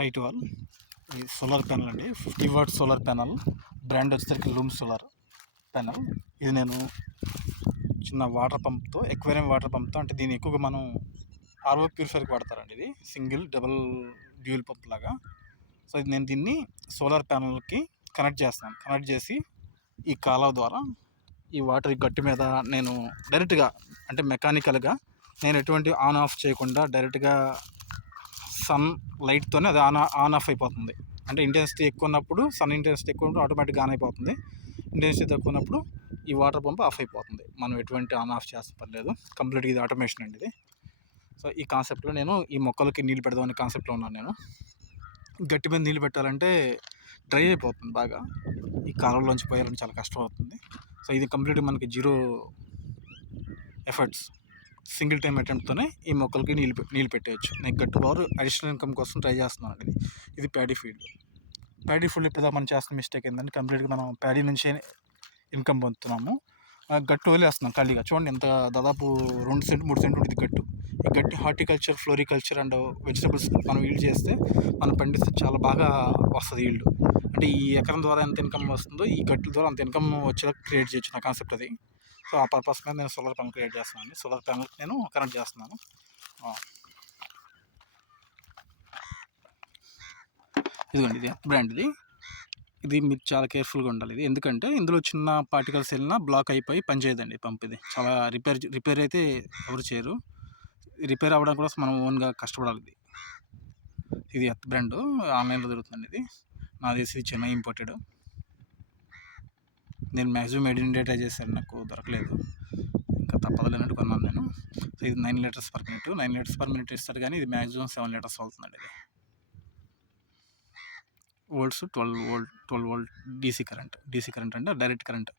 High to all. ఇది solar panel అండి, 50 watt solar panel. Brand వచ్చేసరికి లూమ్ సోలార్ ప్యానల్. ఇది నేను చిన్న వాటర్ పంప్తో, ఎక్వేరియం వాటర్ పంప్తో, అంటే దీన్ని ఎక్కువగా మనం ఆర్ఓ ప్యూరిఫైర్కి వాడతారండి. ఇది సింగిల్ డబుల్ డ్యూయల్ పంప్ లాగా. సో ఇది నేను దీన్ని సోలార్ ప్యానల్కి కనెక్ట్ చేస్తాను. కనెక్ట్ చేసి ఈ కాలువ ద్వారా ఈ వాటర్ గట్టు మీద నేను డైరెక్ట్గా, అంటే మెకానికల్గా నేను ఎటువంటి ఆన్ ఆఫ్ చేయకుండా డైరెక్ట్గా సన్ లైట్తోనే అది ఆన్ ఆఫ్ అయిపోతుంది. అంటే ఇంటెన్సిటీ ఎక్కువ ఉన్నప్పుడు, సన్ ఇంటెన్సిటీ ఎక్కువ ఉన్నప్పుడు ఆటోమేటిక్గా ఆన్ అయిపోతుంది. ఇంటెన్సిటీ తక్కువ ఉన్నప్పుడు ఈ వాటర్ పంప్ ఆఫ్ అయిపోతుంది. మనం ఎటువంటి ఆన్ ఆఫ్ చేస్తే పర్లేదు. కంప్లీట్గా ఇది ఆటోమేషన్ అండి ఇది. సో ఈ కాన్సెప్ట్లో నేను ఈ మొక్కలకి నీళ్ళు పెడదామనే కాన్సెప్ట్లో ఉన్నాను. నేను గట్టి మీద నీళ్ళు పెట్టాలంటే డ్రై అయిపోతుంది బాగా. ఈ కాలువలోంచి పోయాలంటే చాలా కష్టం అవుతుంది. సో ఇది కంప్లీట్గా మనకి జీరో ఎఫర్ట్స్, సింగిల్ టైం అటెంప్ట్తోనే ఈ మొక్కలకి నీళ్ళు పెట్టేయచ్చు. నేను గట్టు పవర్ అడిషనల్ ఇన్కమ్ కోసం ట్రై చేస్తున్నాను అండి. ఇది ప్యాడీ ఫీల్డ్. ప్యాడీ ఫీల్డ్ ఇప్పుడు మనం చేస్తున్న మిస్టేక్ ఏంటంటే కంప్లీట్గా మనం ప్యాడీ నుంచే ఇన్కమ్ పొందుతున్నాము. గట్టు వదిలేస్తున్నాం ఖాళీగా. చూడండి ఎంత దాదాపు 2 సెంట్ 3 సెంట్ ఉంటుంది గట్టు. ఈ గట్టి హార్టికల్చర్, ఫ్లోరికల్చర్ అండ్ వెజిటబుల్స్ మనం ఈల్డ్ చేస్తే, మనం పండిస్తే చాలా బాగా వస్తుంది ఈల్డ్. అంటే ఈ ఎకరం ద్వారా ఎంత ఇన్కమ్ వస్తుందో ఈ గట్టు ద్వారా అంత ఇన్కమ్ వచ్చేలా క్రియేట్ చేయొచ్చు. నా కాన్సెప్ట్ అది. సో ఆ పర్పస్ మీద నేను సోలార్ ప్యానల్ క్రియేట్ చేస్తున్నాను. సోలార్ ప్యానల్కి నేను కనెక్ట్ చేస్తున్నాను. ఇదిగోండి, ఇది బ్రాండ్. ఇది మీరు చాలా కేర్ఫుల్గా ఉండాలి. ఇది ఎందుకంటే ఇందులో చిన్న పార్టికల్స్ వెళ్ళినా బ్లాక్ అయిపోయి పనిచేయదండి పంప్. ఇది చాలా రిపేర్ అయితే ఎవరు చేయరు. రిపేర్ అవ్వడం కోసం మనం ఓన్గా కష్టపడాలి. ఇది ఎత్ బ్రాండ్, ఆన్లైన్లో దొరుకుతుంది. ఇది నాది చెన్నై ఇంపోర్టెడ్. నేను maximum made in India try చేశాను, నాకు దొరకలేదు. ఇంకా తప్పదలేనట్టు కొన్నాను నేను. సో ఇది 9 litres per minute. 9 litres per minute ఇస్తారు, కానీ ఇది మ్యాక్సిమం 7 లీటర్స్ అవుతుందండి. ఇది వోల్ట్స్ 12 వోల్ట్ డీసీ కరెంట్ అంటే డైరెక్ట్ కరెంట్.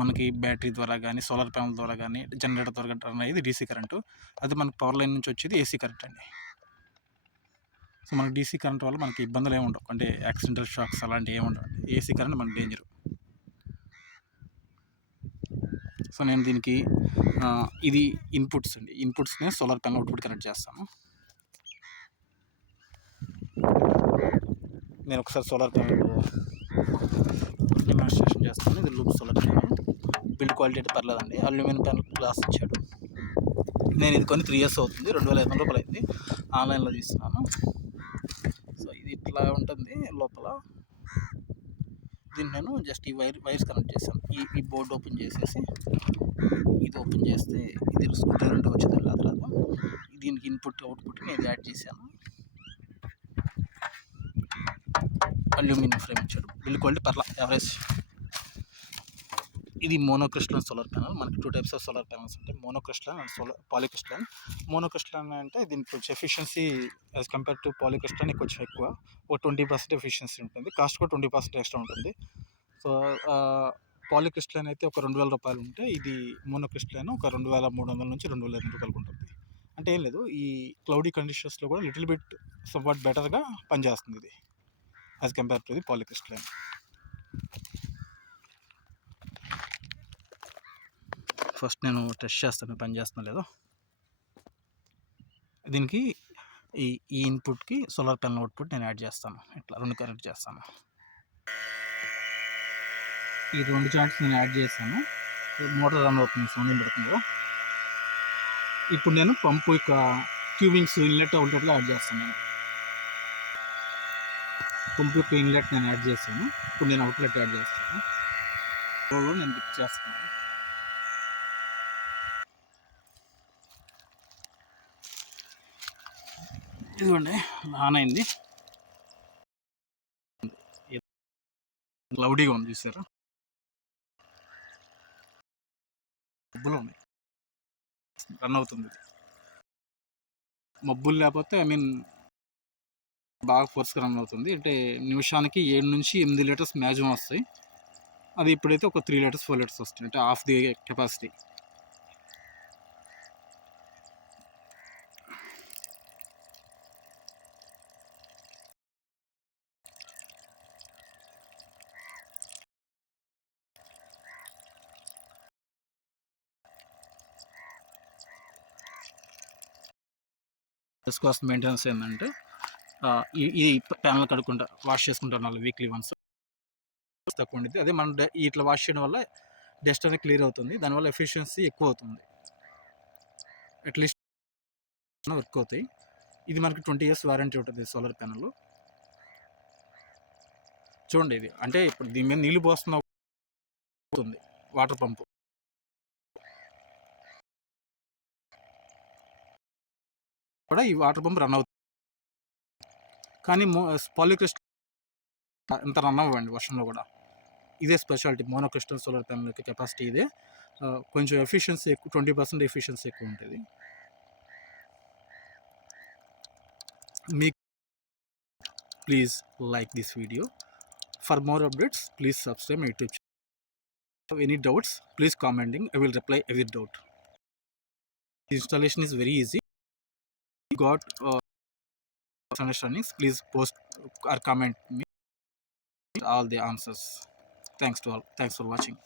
మనకి బ్యాటరీ ద్వారా కానీ, సోలార్ ప్యానల్ ద్వారా కానీ, జనరేటర్ ద్వారా రన్ అయ్యేది డీసీ కరెంటు. అది మనకు పవర్ లైన్ నుంచి వచ్చేది ఏసీ కరెంట్ అండి. సో మనకి డీసీ కరెంట్ వల్ల మనకి ఇబ్బందులు ఏమి ఉండవు, అంటే యాక్సిడెంటల్ షాక్స్ అలాంటివి ఏమి ఉండవు. ఏసీ కరెంట్ మనకి డేంజరు. సో నేను దీనికి ఇది ఇన్పుట్స్ అండి. ఇన్పుట్స్ని సోలార్ ప్యానల్ అవుట్పుట్ కనెక్ట్ చేస్తాను. నేను ఒకసారి సోలార్ ప్యానల్ డెమాన్స్ట్రేషన్ చేస్తాను. ఇది loom solar panel. Build quality అయితే పర్లేదండి. అల్యూమినియం ప్యానల్ గ్లాస్ ఇచ్చాడు. నేను ఇది కొని 3 years అవుతుంది. 2500 రూపాయలు అయింది. ఆన్లైన్లో తీసుకున్నాను. సో ఇది ఇట్లా ఉంటుంది లోపల. దీన్ని నేను జస్ట్ ఈ వైర్స్ కనెక్ట్ చేశాను. ఈ బోర్డు ఓపెన్ చేసేసి ఇది ఓపెన్ చేస్తే ఇది స్కూటర్ వచ్చింది. రాదు. దీనికి ఇన్పుట్ అవుట్పుట్ని ఇది యాడ్ చేశాను. అల్యూమినియం ఫ్రేమ్ ఇచ్చాడు. బిల్డ్ క్వాలిటీ పర్లా, యావరేజ్. ఇది మోనోక్రిస్టలైన్ సోలార్ ప్యానల్. మనకి 2 types ఆఫ్ సోలార్ ప్యానల్స్ ఉంటాయి, మోనోక్రిస్టలైన్ అండ్ పాలీక్రిస్టలైన్. మోనోక్రిస్టలైన్ అంటే దీనికి కొంచెం efficiency as compare to polycrystalline కొంచెం ఎక్కువ. ఒక 20% ఎఫిషియన్సీ ఉంటుంది. కాస్ట్ కూడా 20% ఎక్స్ట్రా ఉంటుంది. సో పాలీక్రిస్టలైన్ అయితే ఒక 2000 రూపాయలు ఉంటే, ఇది మోనోక్రిస్టలైన్ ఒక 2300 నుంచి 2500 రూపాయలకు ఉంటుంది. అంటే ఏం లేదు, ఈ క్లౌడీ కండిషన్స్లో కూడా లిటిల్ బిట్ సమ్వాట్ బెటర్గా పనిచేస్తుంది ఇది as compare to the polycrystalline. First నేను టెస్ట్ చేస్తాను పని చేస్తున్నా లేదో. దీనికి ఈ ఇన్పుట్కి సోలార్ ప్యానల్ అవుట్పుట్ నేను యాడ్ చేస్తాను. ఇట్లా 2 కనెక్ట్ చేస్తాను. ఈ 2 జాయింట్స్ నేను యాడ్ చేస్తాను. మోటార్ రన్ అవుతుంది, సౌండ్ పెడుతుందో. ఇప్పుడు నేను పంపు యొక్క ట్యూబింగ్స్ ఇన్లెట్ అవుట్లెట్లో యాడ్ చేస్తాను. నేను పంపు యొక్క ఇన్లెట్ నేను యాడ్ చేస్తాను. ఇప్పుడు నేను అవుట్లెట్ యాడ్ చేస్తాను. నేను బుక్ చేస్తాను. ఇదిగోండి, ఆన్ అయింది. క్లౌడీగా ఉంది, చూసారా? మబ్బులు ఉన్నాయి, రన్ అవుతుంది. మబ్బులు లేకపోతే బాగా ఫోర్స్గా రన్ అవుతుంది. అంటే నిమిషానికి 7 నుంచి 8 లీటర్స్ మ్యాక్సిమం వస్తాయి. అది ఇప్పుడైతే ఒక 3 లీటర్స్ 4 లీటర్స్ వస్తాయి, అంటే half the capacity. Cost maintenance ఏంటంటే ఈ ప్యానల్ కడుక్కుంటా వాష్ చేసుకుంటాను వీక్లీ వన్స్ తక్కువ ఉండిద్ది. అదే మనం ఇట్లా వాష్ చేయడం వల్ల డస్ట్ అనేది క్లియర్ అవుతుంది, దానివల్ల ఎఫిషియన్సీ ఎక్కువ అవుతుంది, అట్లీస్ట్ వర్క్ అవుతాయి. ఇది మనకి 20 years వారంటీ ఉంటుంది సోలార్ ప్యానల్. చూడండి ఇది అంటే ఇప్పుడు దీని మీద నీళ్ళు పోస్తున్న వాటర్ పంపు కూడా ఈ వాటర్ పంప్ రన్ అవుతుంది. కానీ పాలిక్రిస్టల్ ఎంత రన్ అవ్వండి వర్షంలో కూడా. ఇదే స్పెషాలిటీ మోనోక్రిస్టల్ సోలార్ ప్యానల్ యొక్క కెపాసిటీ ఇదే. కొంచెం ఎఫిషియన్సీ ఎక్కువ, 20% ఎఫిషియన్సీ ఎక్కువ ఉంటుంది. మీకు please like this video. For more updates please subscribe my YouTube channel. Any doubts please commenting, I will reply every doubt. The installation is very easy. You got understandings, please post or comment me all the answers. Thanks to all, thanks for watching.